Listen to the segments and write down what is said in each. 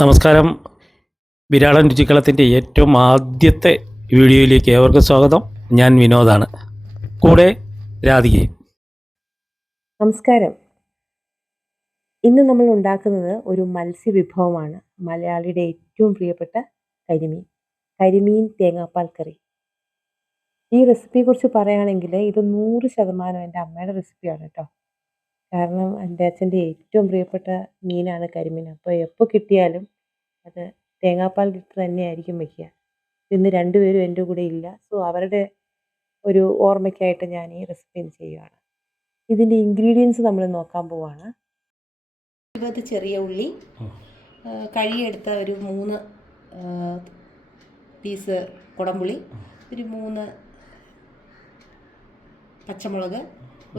നമസ്കാരം. വിരാടൻ രുചിക്കളത്തിൻ്റെ ഏറ്റവും ആദ്യത്തെ വീഡിയോയിലേക്ക് ഏവർക്കും സ്വാഗതം. ഞാൻ വിനോദാണ്, കൂടെ രാധികയും. നമസ്കാരം. ഇന്ന് നമ്മൾ ഉണ്ടാക്കുന്നത് ഒരു മത്സ്യവിഭവമാണ്. മലയാളിയുടെ ഏറ്റവും പ്രിയപ്പെട്ട കരിമീൻ തേങ്ങാപ്പാൽ കറി. ഈ റെസിപ്പിയെക്കുറിച്ച് പറയുകയാണെങ്കിൽ ഇത് 100% എൻ്റെ അമ്മയുടെ റെസിപ്പിയാണ് കേട്ടോ. കാരണം എൻ്റെ അച്ഛൻ്റെ ഏറ്റവും പ്രിയപ്പെട്ട മീനാണ് കരിമീൻ. അപ്പോൾ എപ്പോൾ കിട്ടിയാലും അത് തേങ്ങാപ്പാൽ ഇട്ട് തന്നെയായിരിക്കും വയ്ക്കുക. ഇന്ന് രണ്ടുപേരും എൻ്റെ കൂടെ ഇല്ല. സോ അവരുടെ ഒരു ഓർമ്മയ്ക്കായിട്ട് ഞാൻ ഈ റെസിപ്പി ചെയ്യുകയാണ്. ഇതിൻ്റെ ഇൻഗ്രീഡിയൻസ് നമ്മൾ നോക്കാൻ പോവാണ്. 20 ചെറിയ ഉള്ളി, കഴുകിയെടുത്ത ഒരു 3 പീസ് കുടംപുളി, ഒരു 3 പച്ചമുളക്,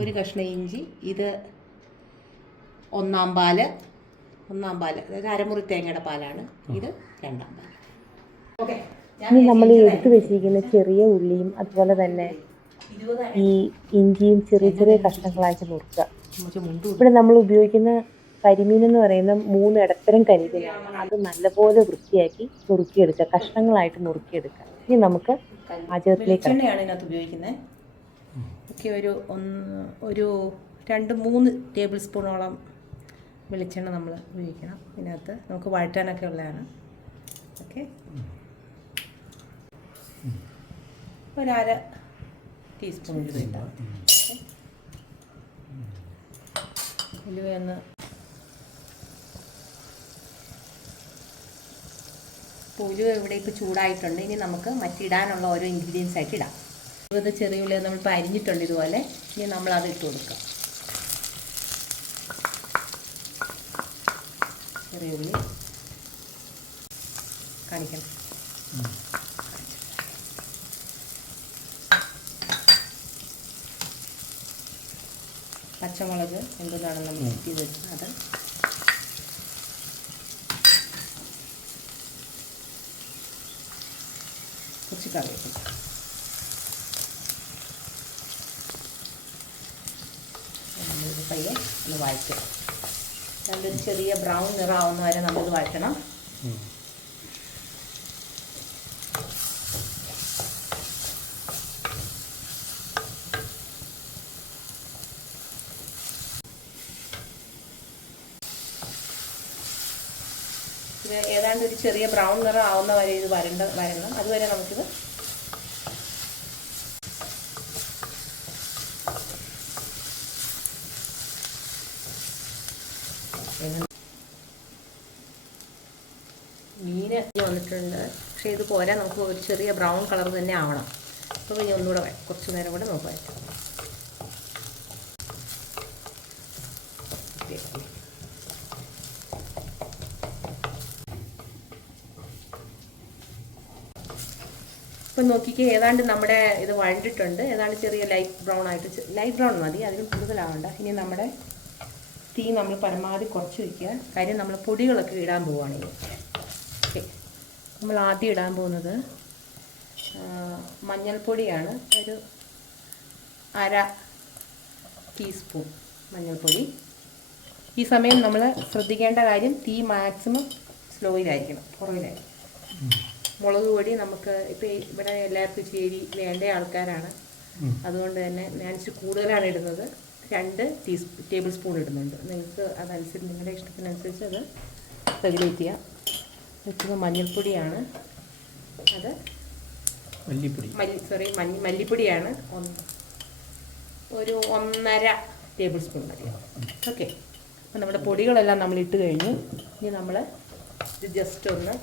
ഒരു കഷ്ണം ഇഞ്ചി, ഇത് ഒന്നാം പാല്, അതായത് അരമുറി തേങ്ങയുടെ പാലാണ്, ഇത് രണ്ടാം പാൽ. ഓക്കെ, ഇനി നമ്മൾ എടുത്തു വെച്ചിരിക്കുന്ന ചെറിയ ഉള്ളിയും അതുപോലെ തന്നെ ഈ ഇഞ്ചിയും ചെറിയ ചെറിയ കഷ്ണങ്ങളായിട്ട് നുറുക്കുക. ഇവിടെ നമ്മൾ ഉപയോഗിക്കുന്ന കരിമീൻ എന്ന് പറയുന്ന 3 ഇടത്തരം കരിമീനാണ്. അത് നല്ലപോലെ വൃത്തിയാക്കി നുറുക്കിയെടുക്കുക, കഷ്ണങ്ങളായിട്ട് നുറുക്കിയെടുക്കുക. ഇനി നമുക്ക് പാചകത്തിലേക്ക് ഇതിനകത്ത് ഉപയോഗിക്കുന്നത് ഒരു 2-3 ടേബിൾ സ്പൂണോളം വെളിച്ചെണ്ണ നമ്മൾ ഉപയോഗിക്കണം. ഇതിനകത്ത് നമുക്ക് വഴറ്റാനൊക്കെ ഉള്ളതാണ്. ഓക്കെ, ഒരു 1/2 ടീസ്പൂൺ ഉലുവ. ഉലുവയൊന്ന് ഉലുവ ഇവിടെ ഇപ്പോൾ ചൂടായിട്ടുണ്ട്. ഇനി നമുക്ക് മറ്റിടാനുള്ള ഓരോ ഇൻഗ്രീഡിയൻസ് ആയിട്ട് ഇടാം. 20 ചെറിയ ഉള്ളി നമ്മളിപ്പോൾ അരിഞ്ഞിട്ടുണ്ട് ഇതുപോലെ. ഇനി നമ്മളത് ഇട്ട് കൊടുക്കാം. ചെറിയ ഉള്ളി കാണിക്കണം. പച്ചമുളക് എന്തെന്നാണ് നമ്മൾ ചെയ്ത് വെച്ചത്, അത് കുറച്ച് കറിവേപ്പില, നമ്മളിത് പയ്യെ ഒന്ന് വഴറ്റുക. നല്ലൊരു ചെറിയ ബ്രൗൺ നിറമാവുന്ന വരെ നമ്മളിത് വഴറ്റണം. ഇത് ഏതാണ്ട് ഒരു ചെറിയ ബ്രൗൺ നിറം ആവുന്ന വരെ ഇത് വരണം. അതുവരെ നമുക്കിത് മീൻ വന്നിട്ടുണ്ട്. പക്ഷേ ഇത് പോരാ, നമുക്ക് ഒരു ചെറിയ ബ്രൗൺ കളർ തന്നെ ആവണം. അപ്പോൾ ഇനി ഒന്നുകൂടെ കുറച്ച് നേരം കൂടെ നമുക്ക് വഴറ്റാം. ഇപ്പം നോക്കിക്കേ, ഏതാണ്ട് നമ്മുടെ ഇത് വഴണ്ടിട്ടുണ്ട്. ഏതാണ്ട് ചെറിയ ലൈറ്റ് ബ്രൗൺ മതി, അതിന് കൂടുതലാവണ്ട. ഇനി നമ്മുടെ തീ നമ്മൾ പരമാവധി കുറച്ച് വയ്ക്കുക. കാര്യം നമ്മൾ പൊടികളൊക്കെ ഇടാൻ പോവുകയാണെങ്കിൽ. ഓക്കെ, നമ്മൾ ആദ്യം ഇടാൻ പോകുന്നത് മഞ്ഞൾപ്പൊടിയാണ്. ഒരു 1/2 ടീസ്പൂൺ മഞ്ഞൾപ്പൊടി. ഈ സമയം നമ്മൾ ശ്രദ്ധിക്കേണ്ട കാര്യം, തീ മാക്സിമം സ്ലോയിലായിരിക്കണം, പുറകിലായിരിക്കും. മുളക് പൊടി നമുക്ക് ഇപ്പോൾ ഇവിടെ എല്ലാവർക്കും ഇച്ചിരി വേണ്ട ആൾക്കാരാണ്, അതുകൊണ്ട് തന്നെ ഞാൻ ഇച്ചിരി കൂടുതലാണ് ഇടുന്നത്. 2 ടേബിൾ സ്പൂൺ ഇടുന്നുണ്ട്. നിങ്ങൾക്ക് അതനുസരിച്ച്, നിങ്ങളുടെ ഇഷ്ടത്തിനനുസരിച്ച് അത് റെഗുലേറ്റ് ചെയ്യാം. വെച്ചത് മഞ്ഞൾപ്പൊടിയാണ്, അത് മല്ലിപ്പൊടിയാണ് ഒരു 1.5 ടേബിൾ സ്പൂൺ മതി. ഓക്കെ, അപ്പം നമ്മുടെ പൊടികളെല്ലാം നമ്മൾ ഇട്ട് കഴിഞ്ഞു. ഇനി നമ്മൾ ഇത് ജസ്റ്റ് ഒന്ന്,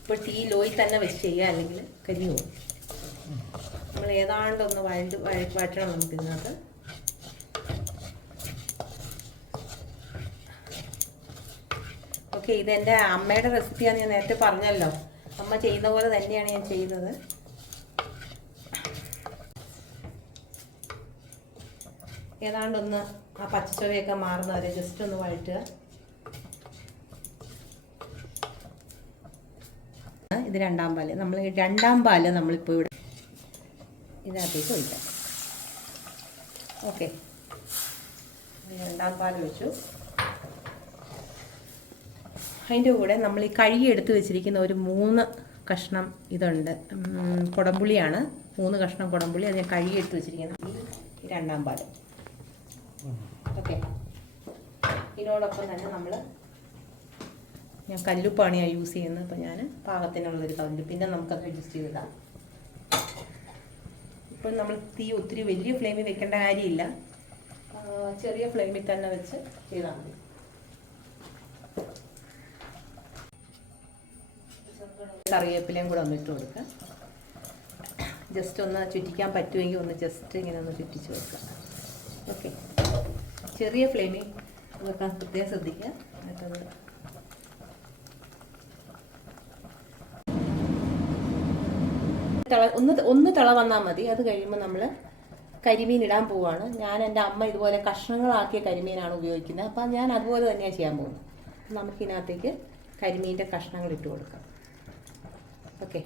ഇപ്പോൾ തീ ലോയിൽ തന്നെ വെച്ച് ചെയ്യുക, അല്ലെങ്കിൽ കരിഞ്ഞു പോകും. നമ്മൾ ഏതാണ്ടൊന്ന് വഴറ്റണം നമുക്ക് ഇതിനകത്ത്. ഓക്കെ, ഇതെൻ്റെ അമ്മയുടെ റെസിപ്പിയാണ്, ഞാൻ നേരത്തെ പറഞ്ഞല്ലോ. അമ്മ ചെയ്യുന്ന പോലെ തന്നെയാണ് ഞാൻ ചെയ്യുന്നത്. ഏതാണ്ടൊന്ന് ആ പച്ചച്ചൊവയൊക്കെ മാറുന്നവരെ ജസ്റ്റ് ഒന്ന് വഴറ്റുക. ഇത് രണ്ടാം പാല്. നമ്മളിപ്പോൾ ഇവിടെ ഇതിനകത്തേക്ക് ഒഴിക്കാം. ഓക്കെ, രണ്ടാം പാൽ ഒഴിച്ചു. അതിൻ്റെ കൂടെ നമ്മൾ ഈ കഴുകി എടുത്ത് വെച്ചിരിക്കുന്ന ഒരു 3 കഷ്ണം ഇതുണ്ട്. കുടംപുളിയാണ്. 3 കഷ്ണം കുടംപുളി അത് ഞാൻ കഴുകി എടുത്ത് വെച്ചിരിക്കുന്നത്. ഈ 2-ാം പാല്. ഓക്കെ. ഇതിനോടൊപ്പം തന്നെ ഞാൻ കല്ലുപ്പാണ് ഞാൻ യൂസ് ചെയ്യുന്നത്. അപ്പോൾ ഞാൻ പാകത്തിനുള്ളൊരു കല്ല്, പിന്നെ നമുക്കത് അഡ്ജസ്റ്റ് ചെയ്തിടാം. ഇപ്പോൾ നമ്മൾ തീ ഒത്തിരി വലിയ ഫ്ലെയിമിൽ വെക്കേണ്ട കാര്യമില്ല, ചെറിയ ഫ്ലെയിമിൽ തന്നെ വെച്ച് ചെയ്താൽ മതി. കറിവേപ്പിലയും കൂടെ ഒന്ന് ഇട്ട് കൊടുക്കുക. ജസ്റ്റ് ഒന്ന് ചുറ്റിക്കാൻ പറ്റുമെങ്കിൽ ഒന്ന് ജസ്റ്റ് ഇങ്ങനെ ഒന്ന് ചുറ്റിച്ച് വെക്കുക. ഓക്കെ. ചെറിയ ഫ്ലെയിമിൽ വെക്കാൻ പ്രത്യേകം ശ്രദ്ധിക്കുക. എന്നിട്ടത് ഒന്ന് തിള വന്നാൽ മതി. അത് കഴിയുമ്പോൾ നമ്മൾ കരിമീൻ ഇടാൻ പോവുകയാണ്. ഞാൻ എൻ്റെ അമ്മ ഇതുപോലെ കഷ്ണങ്ങളാക്കിയ കരിമീനാണ് ഉപയോഗിക്കുന്നത്. അപ്പം ഞാൻ അതുപോലെ തന്നെയാണ് ചെയ്യാൻ പോകുന്നത്. നമുക്കിതിനകത്തേക്ക് കരിമീൻ്റെ കഷ്ണങ്ങൾ ഇട്ട് കൊടുക്കാം. ഓക്കെ.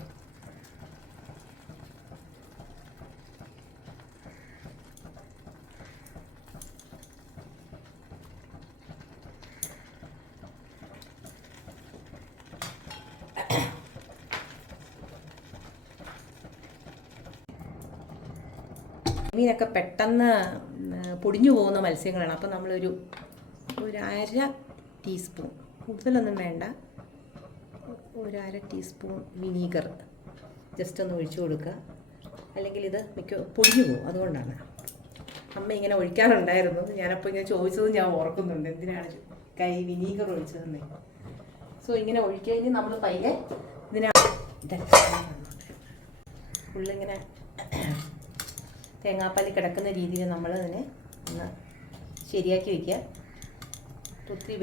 മീനൊക്കെ പെട്ടെന്ന് പൊടിഞ്ഞു പോകുന്ന മത്സ്യങ്ങളാണ്. അപ്പോൾ നമ്മളൊരു 1/2 ടീസ്പൂൺ, കൂടുതലൊന്നും വേണ്ട, 1/2 ടീസ്പൂൺ വിനീഗർ ജസ്റ്റ് ഒന്ന് ഒഴിച്ചു കൊടുക്കുക. അല്ലെങ്കിൽ ഇത് പൊടിഞ്ഞു പോകും. അതുകൊണ്ടാണ് അമ്മ ഇങ്ങനെ ഒഴിക്കാറുണ്ടായിരുന്നു. ഞാനപ്പോൾ ഇങ്ങനെ ചോദിച്ചതും ഞാൻ ഓർക്കുന്നുണ്ട്, എന്തിനാണ് വിനീഗർ ഒഴിച്ചതെന്ന്. സോ ഇങ്ങനെ ഒഴിക്കുക. ഇനി നമ്മൾ പയ്യെ ഫുള്ളിങ്ങനെ തേങ്ങാപ്പാൽ കിടക്കുന്ന രീതിയിൽ നമ്മൾ അതിനെ ഒന്ന് ശരിയാക്കി വയ്ക്കുക. ഒത്തിരി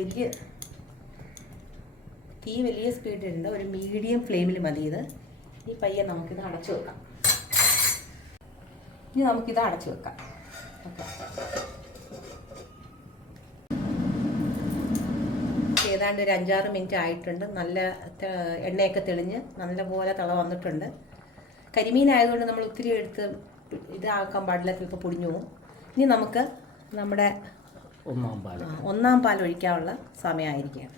വലിയ സ്പീഡിലുണ്ട്, ഒരു മീഡിയം ഫ്ലെയിമിൽ മതി ഇത്. ഈ പയ്യെ നമുക്കിത് അടച്ചു വെക്കാം. ഇനി നമുക്കിത് അടച്ചു വെക്കാം. ഏതാണ്ട് ഒരു 5-6 മിനിറ്റ് ആയിട്ടുണ്ട്. നല്ല എണ്ണയൊക്കെ തെളിഞ്ഞ് നല്ലപോലെ തിള വന്നിട്ടുണ്ട്. കരിമീനായതുകൊണ്ട് നമ്മൾ ഒത്തിരി എടുത്ത് ഇതാക്കാൻ പാടില്ല, ഇപ്പോൾ പൊടിഞ്ഞു പോകും. ഇനി നമുക്ക് നമ്മുടെ 1-ാം പാൽ ഒഴിക്കാനുള്ള സമയമായിരിക്കുകയാണ്.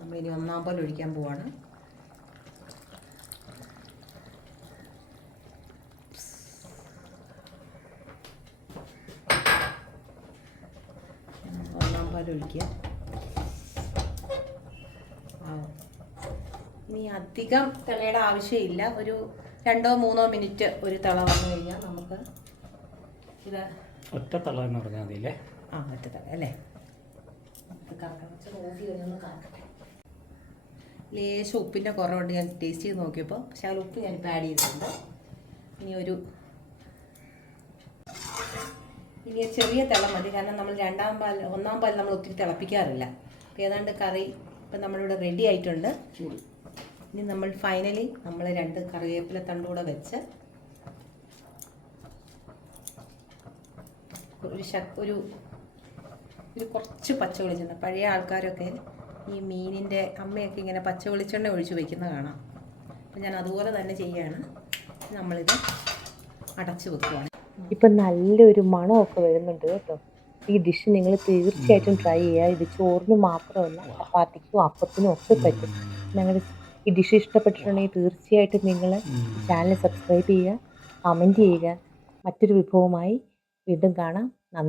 നമ്മളിനി 1-ാം പാൽ ഒഴിക്കാൻ പോവാണ്. ഒഴിക്കുക. ഇനി അധികം തിളയുടെ ആവശ്യമില്ല. ഒരു 2-3 മിനിറ്റ് ഒരു തിള വന്നു കഴിഞ്ഞാൽ നമുക്ക് ഇത് ഒറ്റ തിള എന്ന് പറഞ്ഞാൽ മതിയല്ലേ? ഒറ്റ തിള അല്ലേ? ലേശം ഉപ്പിൻ്റെ കുറവുണ്ട്. ഞാൻ ടേസ്റ്റ് ചെയ്ത് നോക്കിയപ്പോൾ ശകലം ഉപ്പ് ഞാനിപ്പോൾ ആഡ് ചെയ്തിട്ടുണ്ട്. ഇനി ചെറിയ തിള മതി. കാരണം നമ്മൾ 1-ാം പാൽ നമ്മൾ ഒത്തിരി തിളപ്പിക്കാറില്ല. അപ്പോൾ ഏതാണ്ട് കറി ഇപ്പം നമ്മളിവിടെ റെഡി ആയിട്ടുണ്ട്. ഇനി നമ്മൾ ഫൈനലി 2 കറിവേപ്പില തണ്ടുകൂടെ വെച്ച് ഒരു കുറച്ച് പച്ച വെളിച്ചെണ്ണ, പഴയ ആൾക്കാരൊക്കെ ഈ മീനിൻ്റെ അമ്മയൊക്കെ ഇങ്ങനെ പച്ച വെളിച്ചെണ്ണ ഒഴിച്ച് വയ്ക്കുന്ന കാണാം. അപ്പം ഞാൻ അതുപോലെ തന്നെ ചെയ്യുകയാണ്. നമ്മളിത് അടച്ച് വെക്കുവാണ്. ഇപ്പം നല്ലൊരു മണമൊക്കെ വരുന്നുണ്ട് കേട്ടോ. ഈ ഡിഷ് നിങ്ങൾ തീർച്ചയായിട്ടും ട്രൈ ചെയ്യുക. ഇത് ചോറിന് മാത്രമല്ല, ചപ്പാത്തിക്കും അപ്പത്തിനും ഒക്കെ പറ്റും. ഞങ്ങളുടെ ഈ ഡിഷ് ഇഷ്ടപ്പെട്ടിട്ടുണ്ടെങ്കിൽ തീർച്ചയായിട്ടും നിങ്ങൾ ചാനൽ സബ്സ്ക്രൈബ് ചെയ്യുക, കമൻറ്റ് ചെയ്യുക. മറ്റൊരു വിഭവമായി വീണ്ടും കാണാം. നന്ദി.